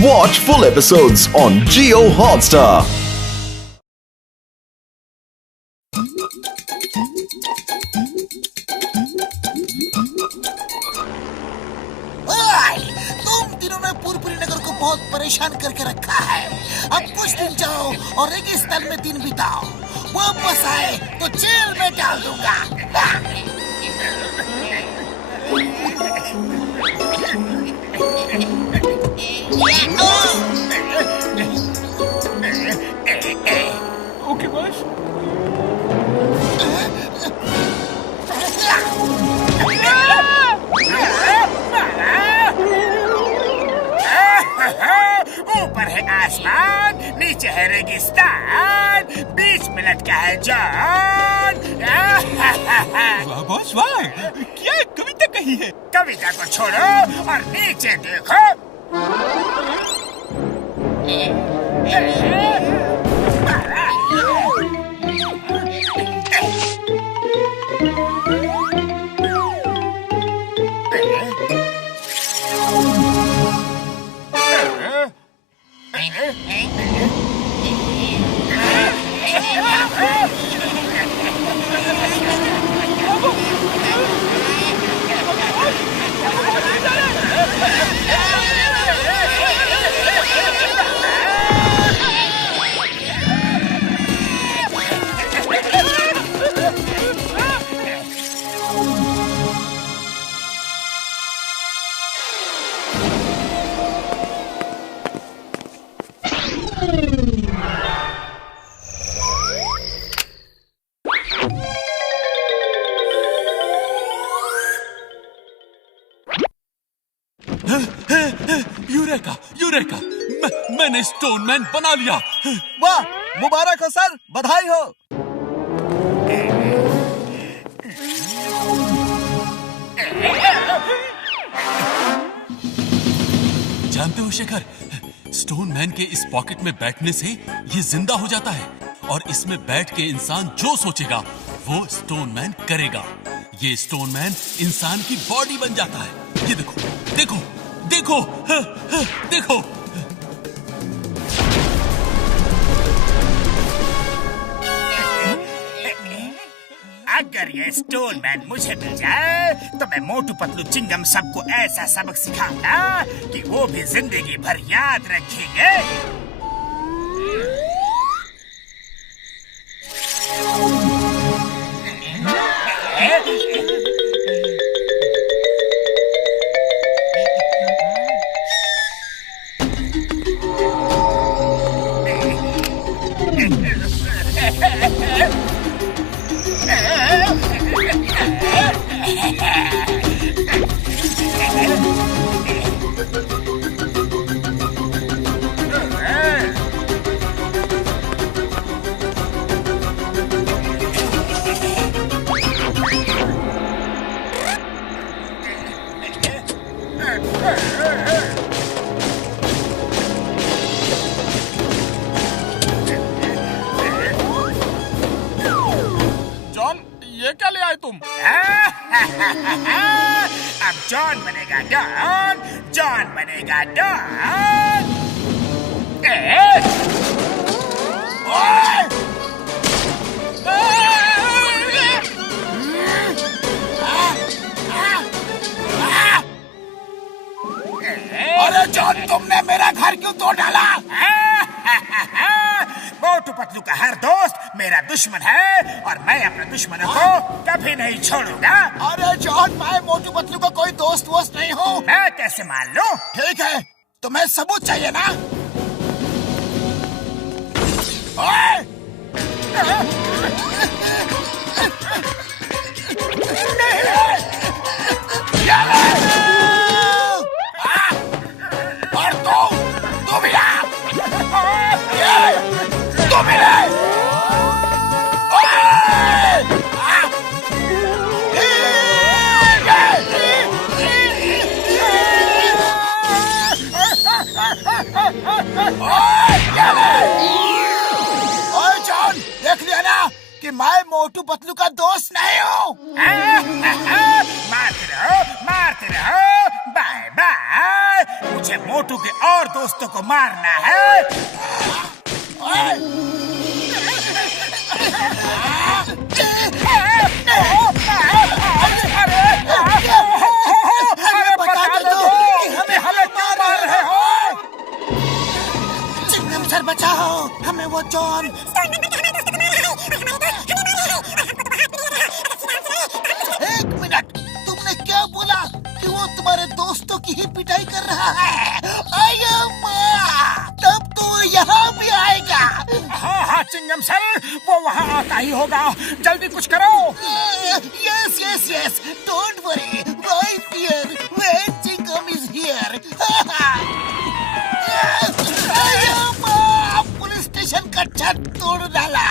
Watch full episodes on Jio Hotstar. तुम तीनों ने पूरी नगर को बहुत परेशान करके रखा है। अब कुछ दिन जाओ और रेगिस्तान में दिन बिताओ। वापस आए तो जेल में डाल दूंगा। Okay boss. ऊपर है आसमान, नीचे है रेगिस्तान, बीच में लटका है जॉन। वाह बॉस वाह, क्या कविता कही है। कविता को छोड़ो और नीचे देखो। यूरेका यूरेका, मैंने स्टोनमैन बना लिया। वाह, मुबारक हो सर, बधाई हो। जानते हो शेखर, स्टोनमैन के इस पॉकेट में बैठने से ये जिंदा हो जाता है और इसमें बैठ के इंसान जो सोचेगा वो स्टोनमैन करेगा। ये स्टोनमैन इंसान की बॉडी बन जाता है। ये देखो देखो देखो देखो। अगर ये स्टोनमैन मुझे मिल जाए तो मैं मोटू पतलू चिंगम सबको ऐसा सबक सिखाऊंगा कि वो भी जिंदगी भर याद रखेंगे। जॉन, ये क्या ले आए तुम? अब जॉन बनेगा डॉन, जॉन बनेगा डॉन। अरे जॉन, तुमने मेरा घर क्यों तोड़ डाला? मोटू पतलू का हर दोस्त मेरा दुश्मन है और मैं अपने दुश्मनों को कभी नहीं छोड़ूंगा। अरे जॉन, मैं मोटू पतलू का कोई दोस्त वोस्त नहीं हूँ। मैं कैसे मान लूं? ठीक है, तुम्हें सबूत चाहिए ना? ओए! और तुम भी आ! तुम भी ले! ओए जॉन, देख लिया ना कि मैं मोटू पतलू का दोस्त नहीं हूँ। मारते रहो, बाय बाय। मुझे मोटू के और दोस्तों को मारना है। अरे बता दो हमें क्यों मार रहे हो? चिंगम सर बचाओ हमें, वो जॉन। एक मिनट, तुमने क्या बोला कि वो तुम्हारे दोस्तों की ही पिटाई कर रहा है? तब तो यहाँ भी आएगा। हाँ चिंगम सर, वो वहाँ आता ही होगा। जल्दी कुछ करो। Yes, don't worry. Why fear when Chingam is here? Police station का छत तोड़ डाला।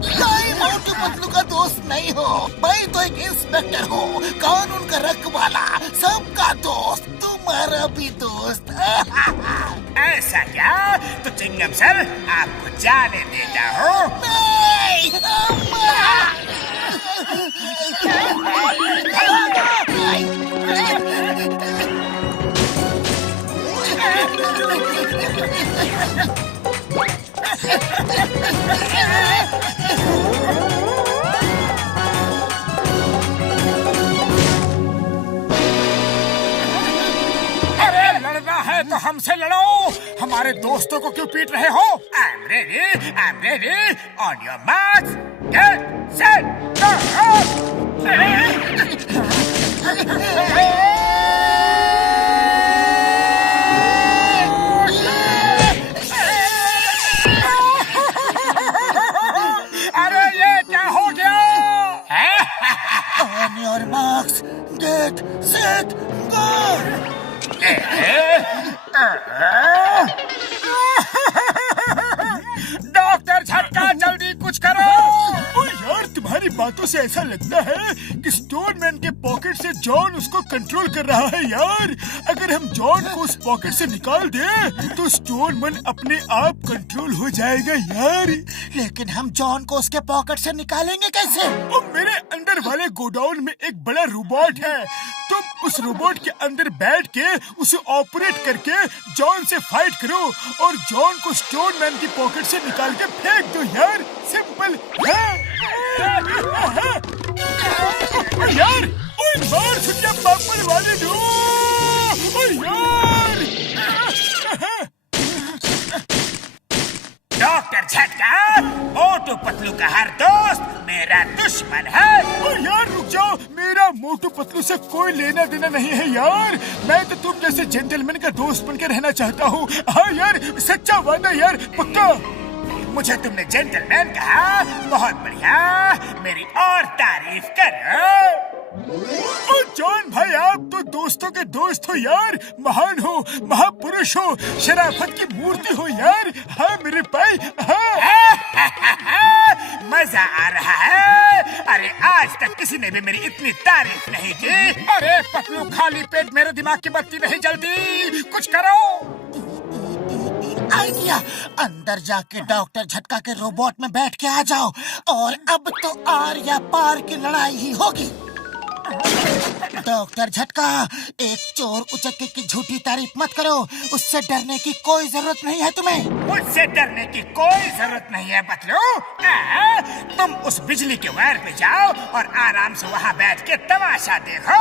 मैं मोटू पतलू का दोस्त नहीं हो, मैं तो एक इंस्पेक्टर हूँ, कानून का रखवाला, सबका दोस्त, तुम्हारा भी दोस्त। ऐसा क्या? तो चिंगम सर आपको जाने देता हूँ। नहीं, अरे लड़ना है तो हमसे लड़ो, हमारे दोस्तों को क्यों पीट रहे हो? I'm ready. On your marks, get set, अरे ये क्या हो गया? On your marks, get set, go! Doctor झटका, जल्दी कुछ करो। यार तुम्हारी बातों से ऐसा लगता है कि स्टोनमैन के पॉकेट से जॉन उसको कंट्रोल कर रहा है। यार अगर हम जॉन को उस पॉकेट से निकाल दें तो स्टोनमैन अपने आप कंट्रोल हो जाएगा यार। लेकिन हम जॉन को उसके पॉकेट से निकालेंगे कैसे? और मेरे अंदर वाले गोडाउन में एक बड़ा रोबोट है, तुम उस रोबोट के अंदर बैठ के उसे ऑपरेट करके जॉन से फाइट करो और जॉन को स्टोनमैन की पॉकेट से निकाल के फेंक दो यार। सिंपल है। यार ओए मार छुट्टियां पापड़ वाले दो। यार डॉक्टर झटका, मोटू पतलू का हर दोस्त मेरा दुश्मन है। यार रुक जाओ, मेरा मोटू पतलू से कोई लेना देना नहीं है यार। मैं तो तुम जैसे जेंटलमैन का दोस्त बनकर रहना चाहता हूँ। हाँ यार, सच्चा वादा यार, पक्का। मुझे तुमने जेंटलमैन कहा, बहुत बढ़िया, मेरी और तारीफ करो। जॉन भाई आप तो दोस्तों के दोस्त हो यार, महान हो, महापुरुष हो, शराफत की मूर्ति हो यार। हाँ मेरे भाई, हाँ। मजा आ रहा है। अरे आज तक किसी ने भी मेरी इतनी तारीफ नहीं की। अरे पतलू, खाली पेट मेरे दिमाग की बत्ती नहीं जलती, कुछ करो। आइडिया, अंदर जाके डॉक्टर झटका के रोबोट में बैठ के आ जाओ और अब तो आर या पार की लड़ाई ही होगी। डॉक्टर झटका, एक चोर उचक्के की झूठी तारीफ मत करो, उससे डरने की कोई जरूरत नहीं है तुम्हें। मुझसे डरने की कोई जरूरत नहीं है पतलू। तुम उस बिजली के वायर पे जाओ और आराम से वहाँ बैठ के तमाशा देखो।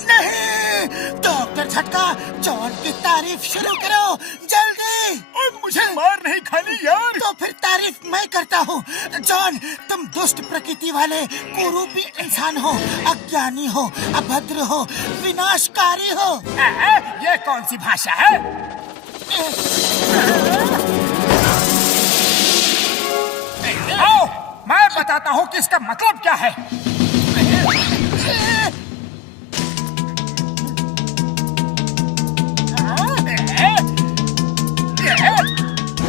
नहीं, डॉक्टर झटका, जॉन की तारीफ शुरू करो जल्दी। और मुझे मार नहीं खानी यार। तो फिर तारीफ मैं करता हूँ। जॉन, तुम दुष्ट प्रकृति वाले कुरूपी इंसान हो, अज्ञानी हो, अभद्र हो, विनाशकारी हो। ये कौन सी भाषा है? आओ, मैं बताता हूँ कि इसका मतलब क्या है।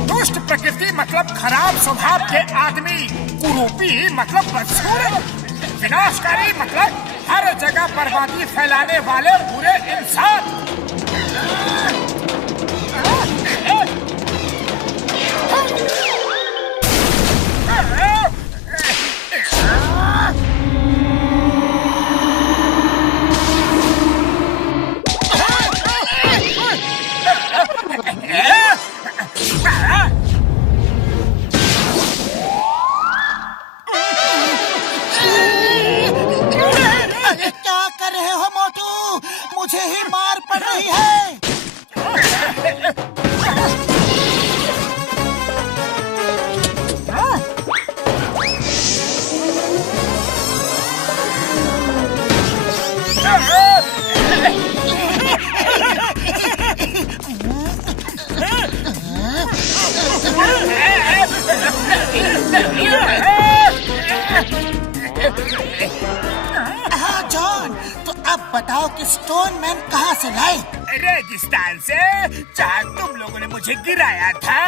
दुष्ट प्रकृति मतलब खराब स्वभाव के आदमी, कुरूपी मतलब बदसूरत, विनाशकारी मतलब हर जगह बर्बादी फैलाने वाले बुरे इंसान। भारी मार पड़ रही है। हाँ जॉन, तो अब बताओ कि स्टोन मैन कहाँ से लाए? रेगिस्तान से, जहाँ तुम लोगों ने मुझे गिराया था।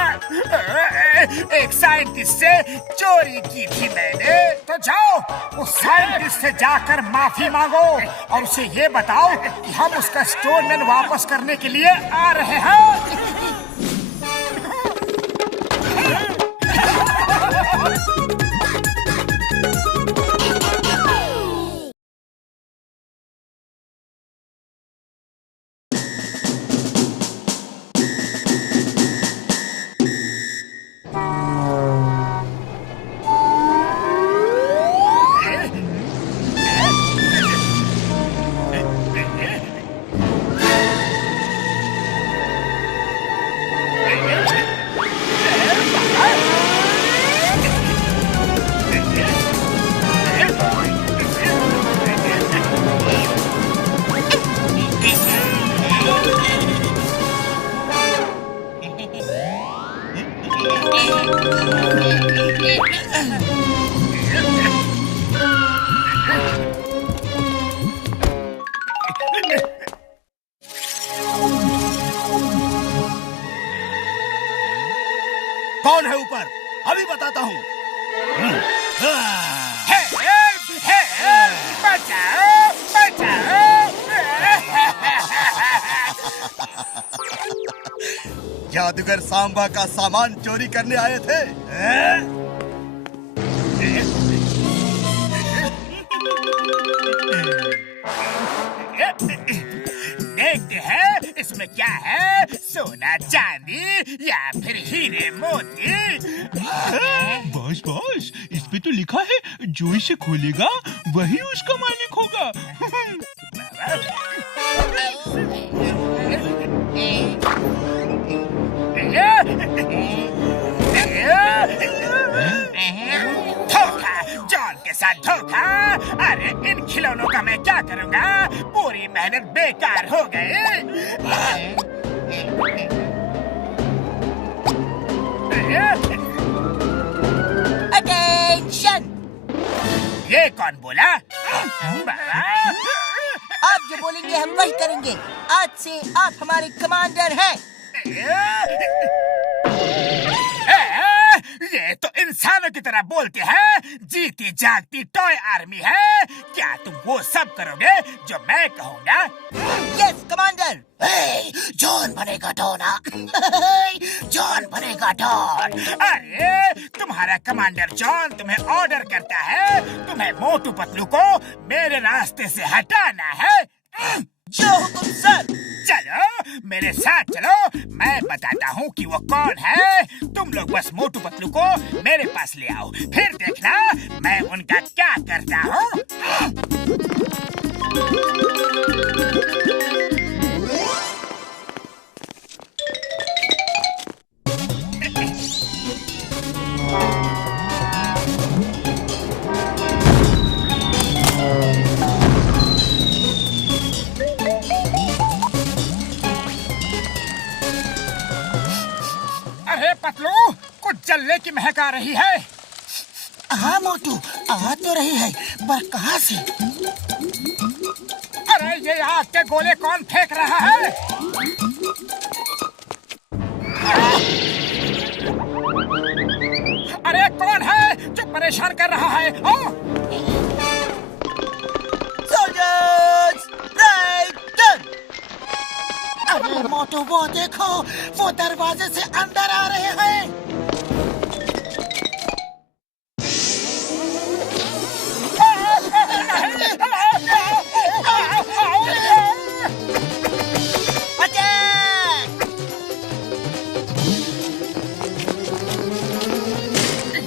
एक साइंटिस्ट से चोरी की थी मैंने। तो जाओ उस साइंटिस्ट से जाकर माफी मांगो और उसे ये बताओ कि हम उसका स्टोन मैन वापस करने के लिए आ रहे हैं। कौन है ऊपर? अभी बताता हूँ। बचाओ, बचाओ। जादूगर सांबा का सामान चोरी करने आए थे। देखते हैं इसमें क्या है, सोना चांदी या फिर हीरे मोती। बॉस इस पे तो लिखा है जो इसे खोलेगा वही उसका मालिक होगा। धोखा, जॉन के साथ धोखा। अरे इन खिलौनों का मैं क्या करूँगा, पूरी मेहनत बेकार हो गई। अटेंशन! ये कौन बोला? आप जो बोलेंगे हम वही करेंगे। आज से आप हमारे कमांडर हैं। ये तो इंसानों की तरह बोलते हैं। जीती जागती टॉय आर्मी है। क्या तुम वो सब करोगे जो मैं कहूँगा? Yes commander. जॉन बनेगा डॉन। जॉन बनेगा डॉन। अरे तुम्हारा कमांडर जॉन तुम्हें ऑर्डर करता है, तुम्हें मोटू पतलू को मेरे रास्ते से हटाना है। जो हुकुम सर। चलो मेरे साथ चलो, मैं बताता हूँ कि वो कौन है। तुम लोग बस मोटू पतलू को मेरे पास ले आओ, फिर देखना मैं उनका क्या करता हूँ। अरे पतलू, कुछ जलने की महक आ रही है। हाँ मोटू, आ तो रही है, पर कहाँ से? अरे ये आग के गोले कौन फेंक रहा है? अरे कौन है जो परेशान कर रहा है? Soldiers, right turn. अरे मोटू वो देखो, वो दरवाजे से अंदर आ रहे हैं।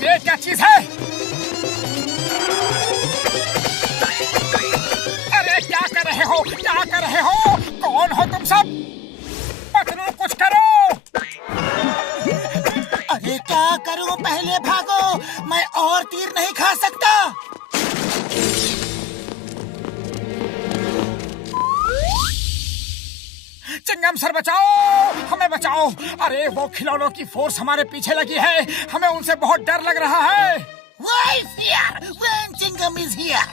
ये क्या चीज है? अरे क्या कर रहे हो? क्या कर रहे हो? कौन नहीं खा सकता। चिंगम सर बचाओ, हमें बचाओ। अरे वो खिलौनों की फोर्स हमारे पीछे लगी है, हमें उनसे बहुत डर लग रहा है। Why fear when Chingam is here?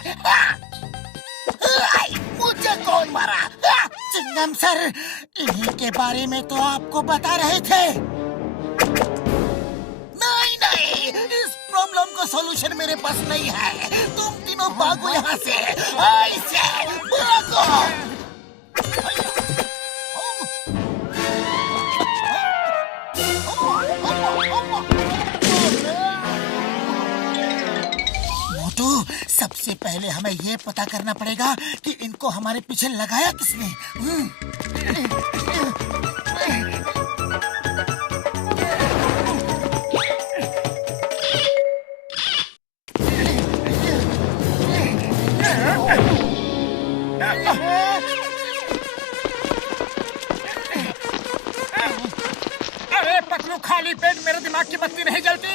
मुझे कौन मारा? चिंगम सर, इन्हीं के बारे में तो आपको बता रहे थे। नहीं नहीं, इस प्रॉब्लम का सॉल्यूशन मेरे पास नहीं है। तुम तीनों भागो यहाँ से, ऐसे भागो। मोटू, सबसे पहले हमें ये पता करना पड़ेगा कि इनको हमारे पीछे लगाया किसने। अरे पतलू, खाली पेट मेरे दिमाग की बत्ती नहीं जलती।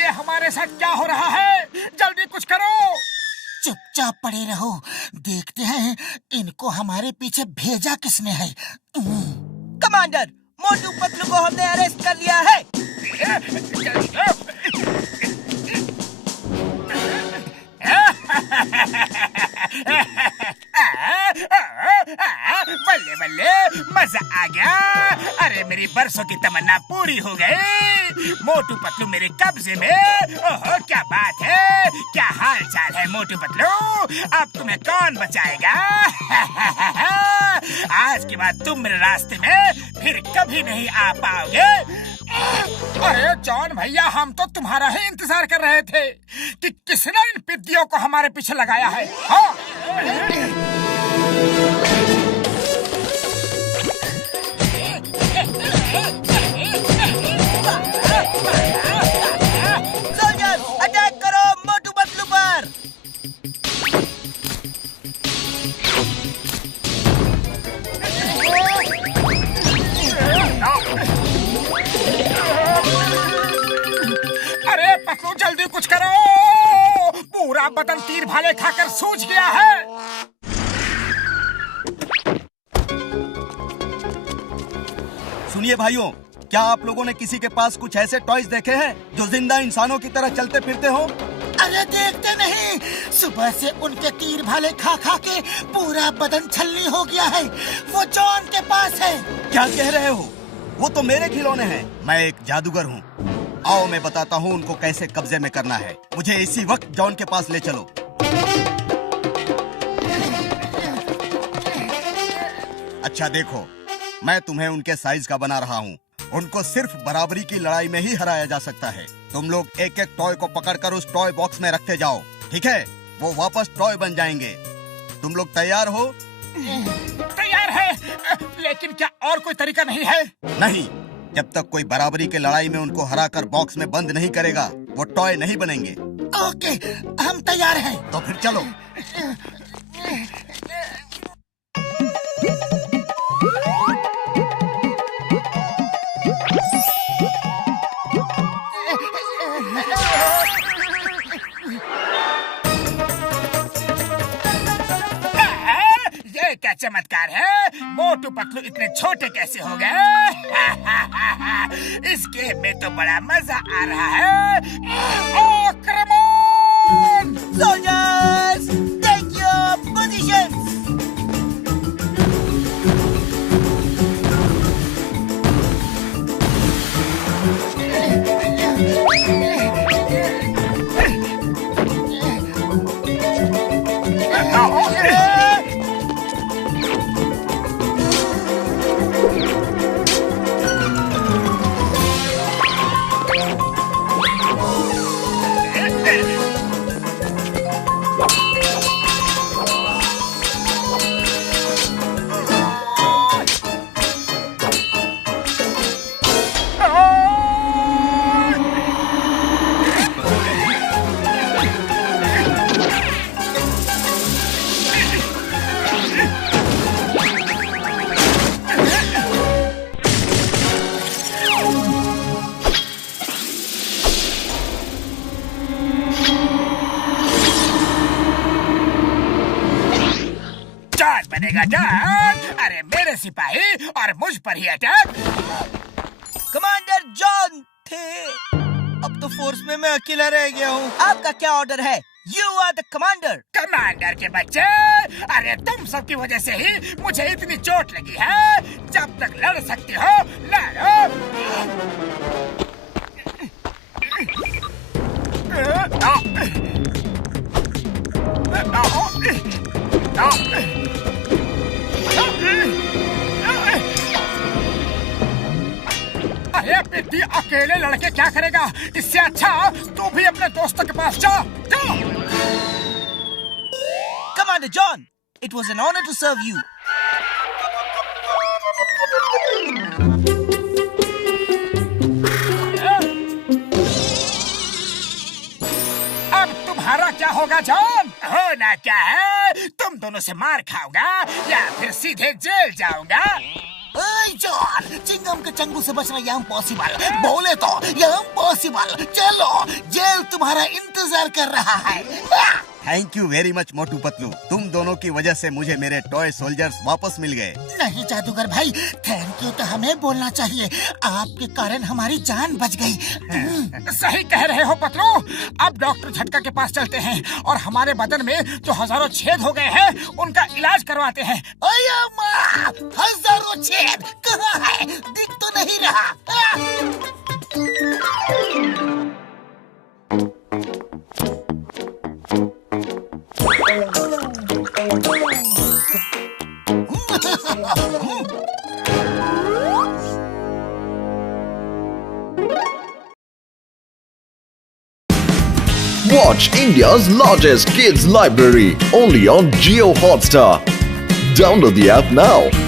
ये हमारे साथ क्या हो रहा है? जल्दी कुछ करो। चुपचाप पड़े रहो, देखते हैं इनको हमारे पीछे भेजा किसने है। कमांडर, मोटू पतलू को हमने अरेस्ट कर लिया है। बल्ले बल्ले, मजा आ गया। अरे मेरी बरसों की तमन्ना पूरी हो गई। मोटू पतलू मेरे कब्जे में। ओहो, क्या बात है, क्या हाल चाल है मोटू पतलू? अब तुम्हें कौन बचाएगा? आज के बाद तुम मेरे रास्ते में फिर कभी नहीं आ पाओगे। अरे जॉन भैया, हम तो तुम्हारा ही इंतजार कर रहे थे कि किसने इन पिद्दियों को हमारे पीछे लगाया है। हाँ? सोल्जर्स, अटैक करो मोटू पतलू पर। अरे पतलू, जल्दी कुछ करो। पूरा बदन तीर भाले खाकर सूज गया है। सुनिए भाइयों, क्या आप लोगों ने किसी के पास कुछ ऐसे टॉयज देखे हैं जो जिंदा इंसानों की तरह चलते फिरते हो? अरे देखते नहीं, सुबह से उनके तीर भाले खा खा के पूरा बदन छलनी हो गया है। वो जॉन के पास है। क्या कह रहे हो? वो तो मेरे खिलौने हैं। मैं एक जादूगर हूँ। आओ मैं बताता हूँ उनको कैसे कब्जे में करना है। मुझे इसी वक्त जॉन के पास ले चलो। अच्छा देखो, मैं तुम्हें उनके साइज का बना रहा हूँ। उनको सिर्फ बराबरी की लड़ाई में ही हराया जा सकता है। तुम लोग एक एक टॉय को पकड़कर उस टॉय बॉक्स में रखते जाओ, ठीक है? वो वापस टॉय बन जाएंगे। तुम लोग तैयार हो? तैयार है, लेकिन क्या और कोई तरीका नहीं है? नहीं, जब तक कोई बराबरी की लड़ाई में उनको हराकर बॉक्स में बंद नहीं करेगा, वो टॉय नहीं बनेंगे। ओके, हम तैयार हैं। तो फिर चलो। ये क्या चमत्कार है? मोटू पतलू इतने छोटे कैसे हो गए? इस गेम में तो बड़ा मजा आ रहा है। आक्रमण! Soldiers, take your positions. ही और मुझ पर ही अटैक। कमांडर जॉन थे, अब तो फोर्स में मैं अकेला रह गया हूँ। आपका क्या ऑर्डर है? You are the commander. Commander के बच्चे, अरे तुम सबकी वजह से ही मुझे इतनी चोट लगी है। जब तक लड़ सकती हो लड़ो। अरे पिट्टी, अकेले लड़के क्या करेगा? इससे अच्छा तू भी अपने दोस्तों के पास जा। Commander John, it was an honor to serve you. अब तुम्हारा क्या होगा जॉन? होना क्या है? तुम दोनों से मार खाओगा या फिर सीधे जेल जाऊंगा। ओए जॉन, चिंगम के चंगू से बचना ये इम्पॉसिबल। बोले तो ये इम्पॉसिबल। चलो, जेल तुम्हारा इंतजार कर रहा है। Thank you very much Motu Patlu, तुम दोनों की वजह से मुझे मेरे टॉय सोल्जर्स वापस मिल गए। नहीं जादूगर भाई, थैंक यू तो हमें बोलना चाहिए। आपके कारण हमारी जान बच गई। सही कह रहे हो पतलू। अब डॉक्टर झटका के पास चलते हैं और हमारे बदन में जो हजारों छेद हो गए हैं उनका इलाज करवाते हैं। ओए माँ, हजारों छेद कहाँ है? दिख तो नहीं रहा। Watch India's largest kids library only on Jio Hotstar. Download the app now.